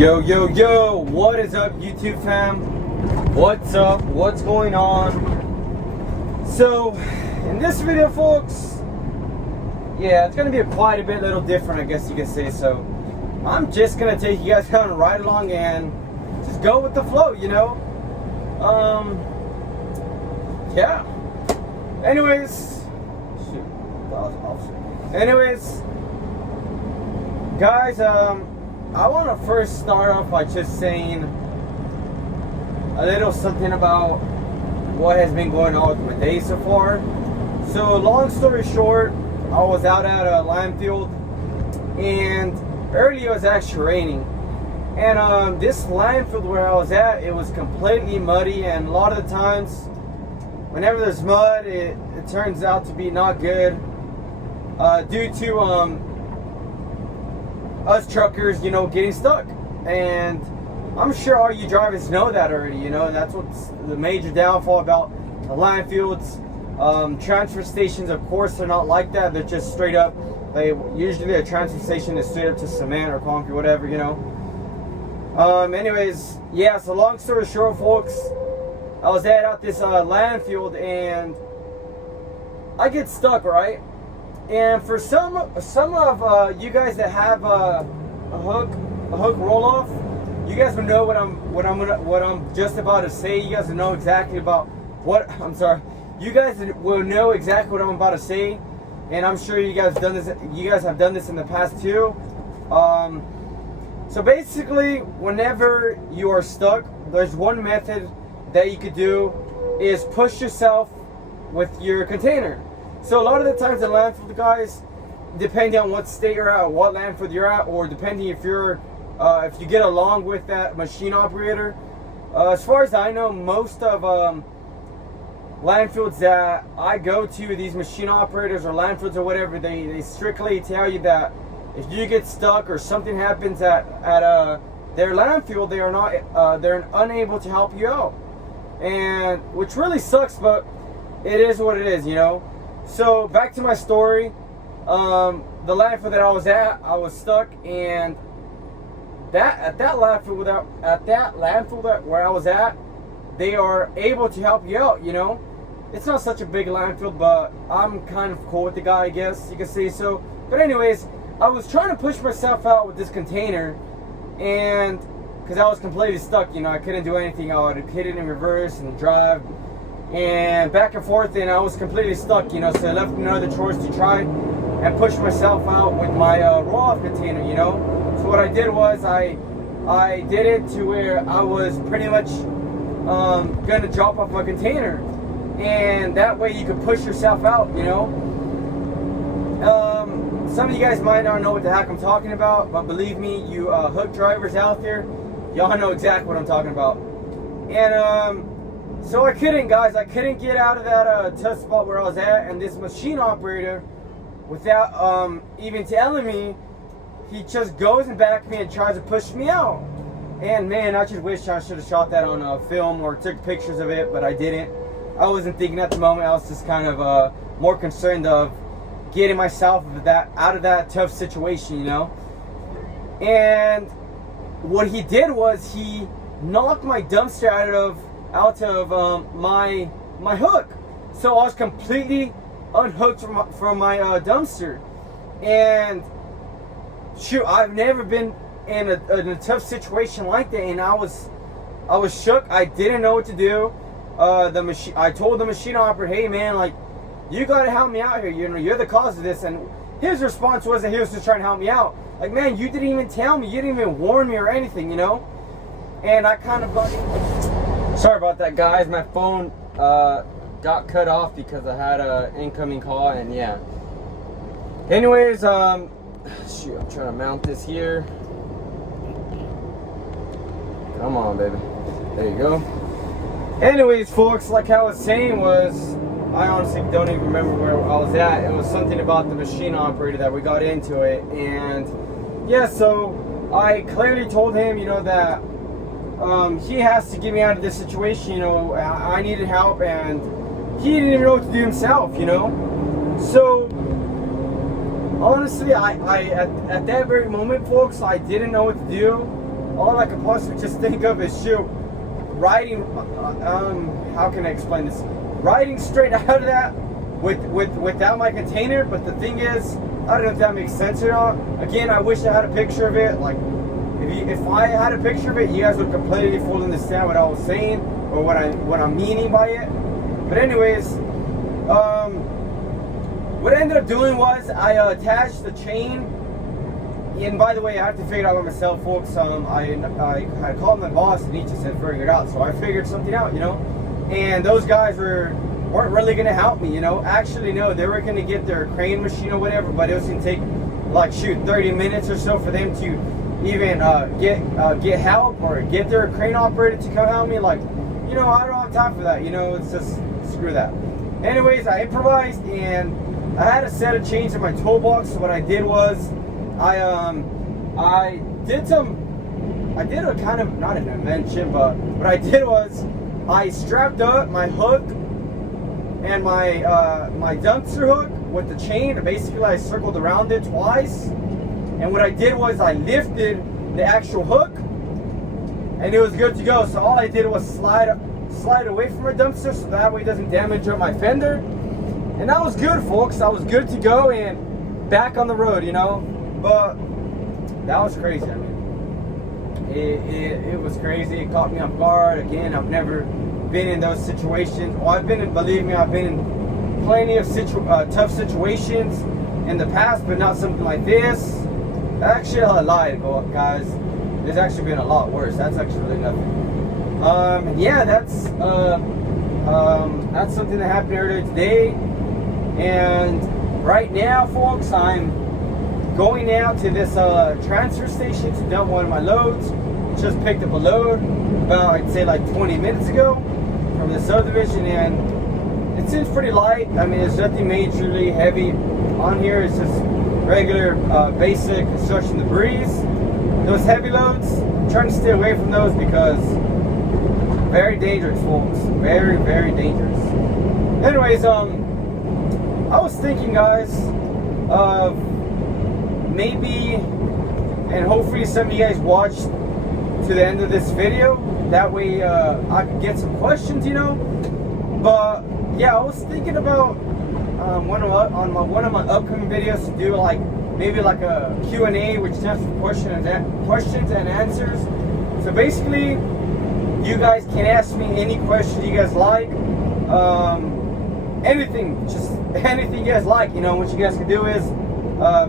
Yo, what is up, YouTube fam? What's up? What's going on? So, in this video, folks, yeah, it's gonna be quite a bit little different, I guess you could say. So, I'm just gonna take you guys on right along and just go with the flow, you know? Yeah. Anyways, shoot, anyways, guys, I want to first start off by just saying a little something about what has been going on with my day so far. So, long story short, I was out at a landfill, and earlier it was actually raining. And this landfill where I was at, it was completely muddy, and a lot of the times, whenever there's mud, it turns out to be not good due to us truckers, you know, getting stuck. And I'm sure all you drivers know that already, you know. That's what's the major downfall about the landfills. Transfer stations, of course, they're not like that. They're just straight up, usually a transfer station is straight up to cement or concrete, whatever, you know. Anyways, yeah, so long story short, folks, I was at this landfill, and I get stuck, right? And for some of you guys that have a hook roll off, you guys will know what I'm just about to say. You guys will know exactly about what you guys will know exactly what I'm about to say, and I'm sure you guys have done this in the past too. So basically, whenever you are stuck, there's one method that you could do is push yourself with your container. So a lot of the times the landfill guys, depending on what state you're at, what landfill you're at, or depending if you get along with that machine operator, as far as I know, most of landfills that I go to, these machine operators or landfills or whatever, they strictly tell you that if you get stuck or something happens at their landfill, they're unable to help you out, and which really sucks, but it is what it is, you know. So back to my story. The landfill that I was at, I was stuck, and at that landfill where I was at, they are able to help you out, you know. It's not such a big landfill, but I'm kind of cool with the guy, I guess you can say so. But anyways, I was trying to push myself out with this container, and because I was completely stuck, you know, I couldn't do anything. I would hit it in reverse and drive and back and forth, and I was completely stuck, you know. So I left no other choice to try and push myself out with my roll-off container, you know. So what I did was I did it to where I was pretty much gonna drop off my container, and that way you could push yourself out, you know. Some of you guys might not know what the heck I'm talking about, but believe me, you hook drivers out there, y'all know exactly what I'm talking about. And so I couldn't get out of that tough spot where I was at, and this machine operator, without even telling me, he just goes in back of me and tries to push me out. And man, I just wish I should have shot that on film or took pictures of it, but I didn't. I wasn't thinking at the moment. I was just kind of more concerned of getting myself out of that tough situation, you know. And what he did was he knocked my dumpster out of my hook. So I was completely unhooked from my dumpster. And shoot, I've never been in a tough situation like that, and I was shook. I didn't know what to do. I told the machine operator, hey man, like, you gotta help me out here, you know, you're the cause of this. And his response was that he was just trying to help me out. Like, man, you didn't even tell me, you didn't even warn me or anything, you know. And I kind of got, sorry about that, guys, my phone got cut off because I had an incoming call, and yeah. Anyways, shoot, I'm trying to mount this here. Come on, baby. There you go. Anyways, folks, like I was saying was, I honestly don't even remember where I was at. It was something about the machine operator that we got into it. And yeah, so I clearly told him, you know, that he has to get me out of this situation. You know, I needed help, and he didn't even know what to do himself, you know. So honestly, I at that very moment, folks, I didn't know what to do. all I could possibly just think of is shoot, riding. How can I explain this? Riding straight out of that without my container. But the thing is, I don't know if that makes sense or not. Again, I wish I had a picture of it. Like, if I had a picture of it, you guys would completely fully understand what I was saying or what I'm meaning by it. But anyways, what I ended up doing was I attached the chain. And by the way, I have to figure it out by myself, folks. I called my boss and he just said figure it out. So I figured something out, you know. And those guys weren't really gonna help me, you know. Actually, no, they were gonna get their crane machine or whatever, but it was gonna take like 30 minutes or so for them to even get help or get their crane operator to come help me. Like, you know, I don't have time for that, you know. It's just screw that. Anyways, I improvised and I had a set of chains in my toolbox. So what I did was I did a kind of, not an invention, but what I did was I strapped up my hook and my dumpster hook with the chain, and basically I circled around it twice. And what I did was I lifted the actual hook and it was good to go. So all I did was slide away from my dumpster so that way it doesn't damage my fender. And that was good, folks. I was good to go and back on the road, you know. But that was crazy. I mean, it was crazy. It caught me off guard. Again, I've never been in those situations. Well, believe me, I've been in plenty of tough situations in the past, but not something like this. Actually, I lied, guys. There's actually been a lot worse. That's actually really nothing. Yeah, that's something that happened earlier today. And right now, folks, I'm going out to this transfer station to dump one of my loads. Just picked up a load about, I'd say, like 20 minutes ago from the subdivision, and it seems pretty light. I mean, there's nothing majorly heavy on here. It's just regular basic construction debris. Those heavy loads, I'm trying to stay away from those because very dangerous, folks. Very, very dangerous. Anyways, I was thinking, guys, of maybe, and hopefully some of you guys watched to the end of this video. That way I could get some questions, you know. But yeah, I was thinking about one of my upcoming videos to do like maybe like a Q&A, which stands for questions and answers. So basically, you guys can ask me any questions you guys like. Anything, just anything you guys like. You know, what you guys can do is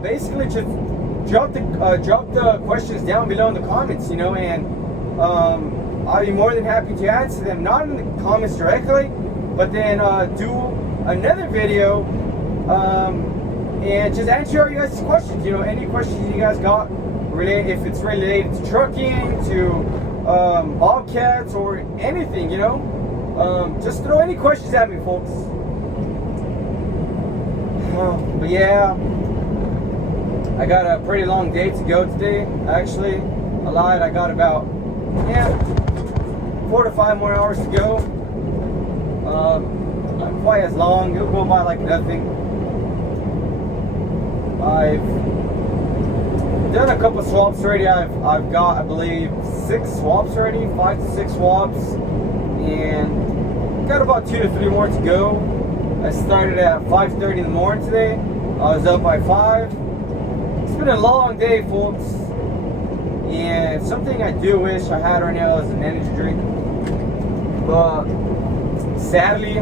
basically just drop the questions down below in the comments. You know, and I'll be more than happy to answer them, not in the comments directly, but then do another video and just answer all you guys' questions. You know, any questions you guys got related, if it's related to trucking, to bobcats, or anything, you know. Just throw any questions at me, folks. But yeah, I got a pretty long day to go today. Actually, I lied. I got about 4 to 5 more hours to go. Not quite as long. It'll go by like nothing. I've done a couple swaps already. I've got, I believe, 6 swaps already, 5 to 6 swaps, and got about 2 to 3 more to go. I started at 5:30 in the morning today. I was up by 5. It's been a long day, folks. And something I do wish I had right now is an energy drink. But sadly,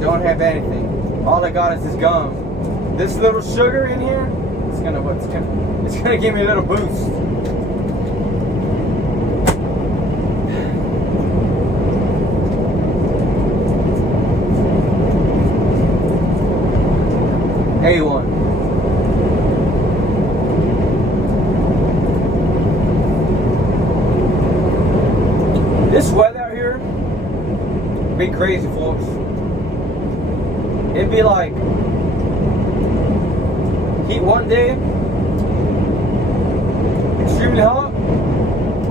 don't have anything. All I got is this gum. This little sugar in here, it's gonna give me a little boost. A1. This weather out here be crazy, folks. It'd be like heat one day, extremely hot.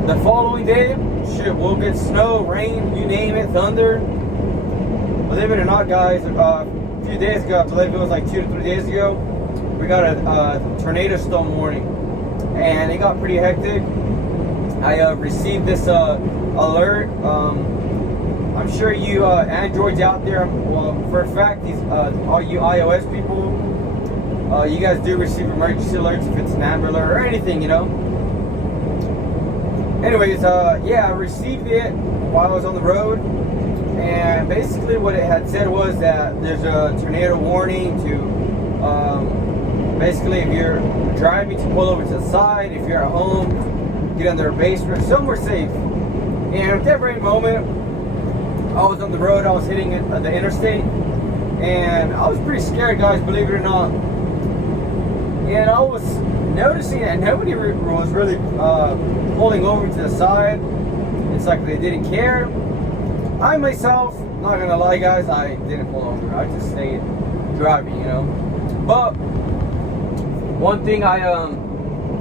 The following day, shit, we'll get snow, rain, you name it, thunder. Believe it or not, guys, a few days ago, I believe it was like 2 to 3 days ago, we got a tornado storm warning, and it got pretty hectic. I received this alert. I'm sure you Androids out there, well, for a fact, these all you iOS people, you guys do receive emergency alerts if it's an Amber Alert or anything, you know. Anyways, yeah, I received it while I was on the road, and basically what it had said was that there's a tornado warning to, basically if you're driving, to pull over to the side. If you're at home, get under a basement, somewhere safe. And at that very moment, I was on the road, I was hitting the interstate, and I was pretty scared, guys, believe it or not. And I was noticing that nobody was really pulling over to the side. It's like they didn't care. I myself, not gonna lie, guys, I didn't pull over. I just stayed driving, you know. But one thing I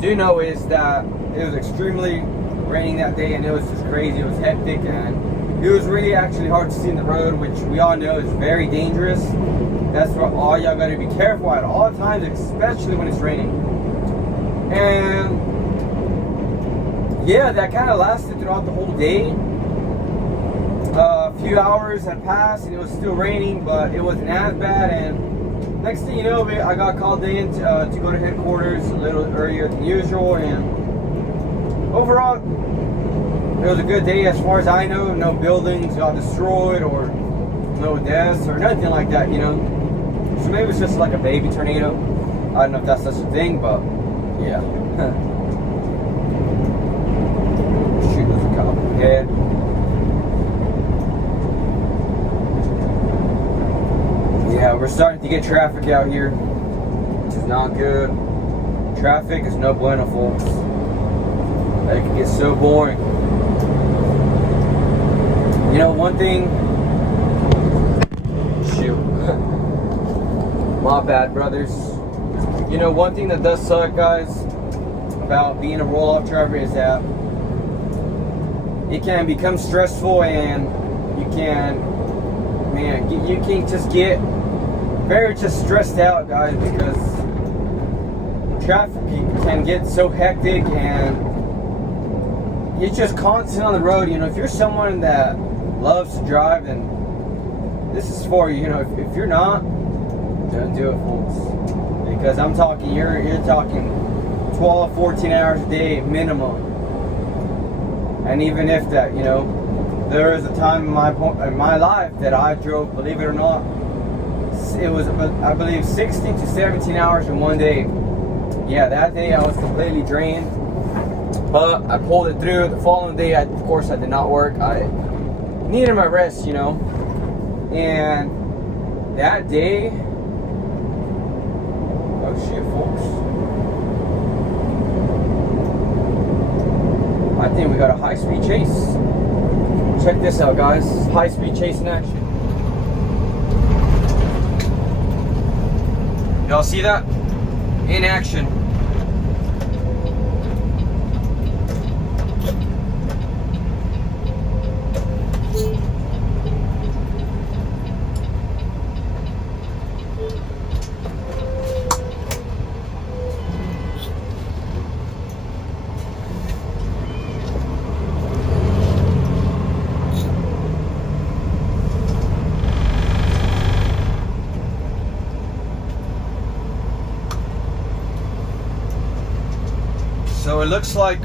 do know is that it was extremely raining that day, and it was just crazy. It was hectic, and it was really actually hard to see in the road, which we all know is very dangerous. That's why all y'all gotta be careful at all times, especially when it's raining. And yeah, that kind of lasted throughout the whole day. A few hours had passed and it was still raining, but it wasn't as bad. And next thing you know, I got called in to go to headquarters a little earlier than usual. And overall, it was a good day as far as I know. No buildings got destroyed or no deaths or nothing like that, you know. So maybe it's just like a baby tornado. I don't know if that's such a thing, but yeah. Shoot, there's a cop ahead. Yeah, we're starting to get traffic out here, which is not good. Traffic is no bueno, folks. It can get so boring. You know, one thing. Shoot. My bad, brothers. You know, one thing that does suck, guys, about being a roll-off driver is that it can become stressful, and you can just get very stressed out, guys, because traffic can get so hectic and it's just constant on the road. You know, if you're someone that loves to drive, then this is for you. You know, if you're not, don't do it, folks. Because I'm talking, you're talking 12, 14 hours a day minimum. And even if that, you know, there was a time in my life that I drove, believe it or not, it was, I believe, 16 to 17 hours in one day. Yeah, that day I was completely drained, but I pulled it through. The following day, of course, I did not work. I needed my rest, you know. And that day, oh shit, folks, I think we got a high-speed chase. Check this out, guys. High-speed chase in action. Y'all see that? In action. So it looks like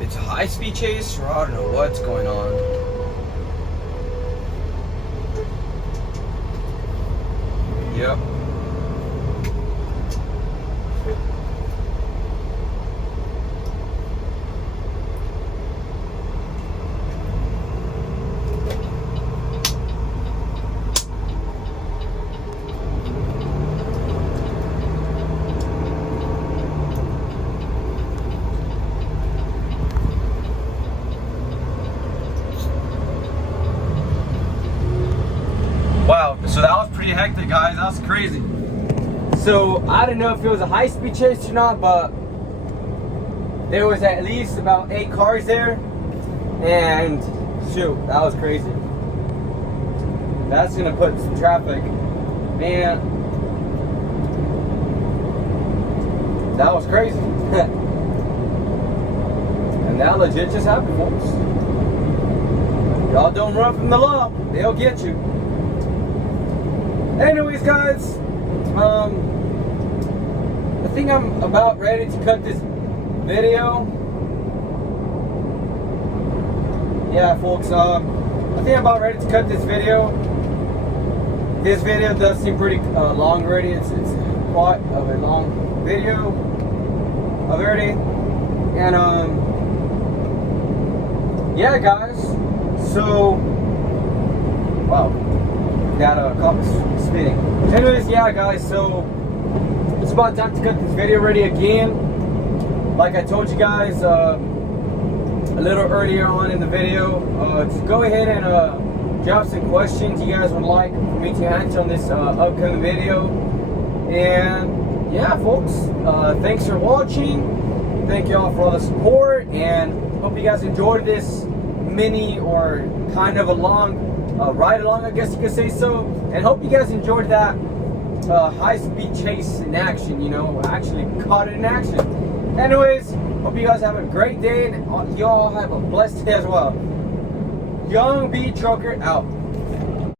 it's a high-speed chase, or I don't know what's going on. Yep. Wow, so that was pretty hectic, guys. That was crazy. So I don't know if it was a high-speed chase or not, but there was at least about 8 cars there, and shoot, that was crazy. That's gonna put some traffic, man. That was crazy. And that legit just happened, folks. Y'all don't run from the law. They'll get you. Anyways, guys, I think I'm about ready to cut this video. Yeah, folks, I think I'm about ready to cut this video. This video does seem pretty long already. It's quite of a long video already. And yeah, guys, so wow, got a cop spinning. Anyways, yeah, guys, so it's about time to cut this video already again. Like I told you guys a little earlier on in the video, to go ahead and drop some questions you guys would like for me to answer on this upcoming video. And yeah, folks, thanks for watching. Thank you all for all the support, and hope you guys enjoyed this mini or kind of a long ride along, I guess you could say so. And hope you guys enjoyed that high-speed chase in action. You know, actually caught it in action. Anyways, hope you guys have a great day, and you all have a blessed day as well. YoungBTrucker out.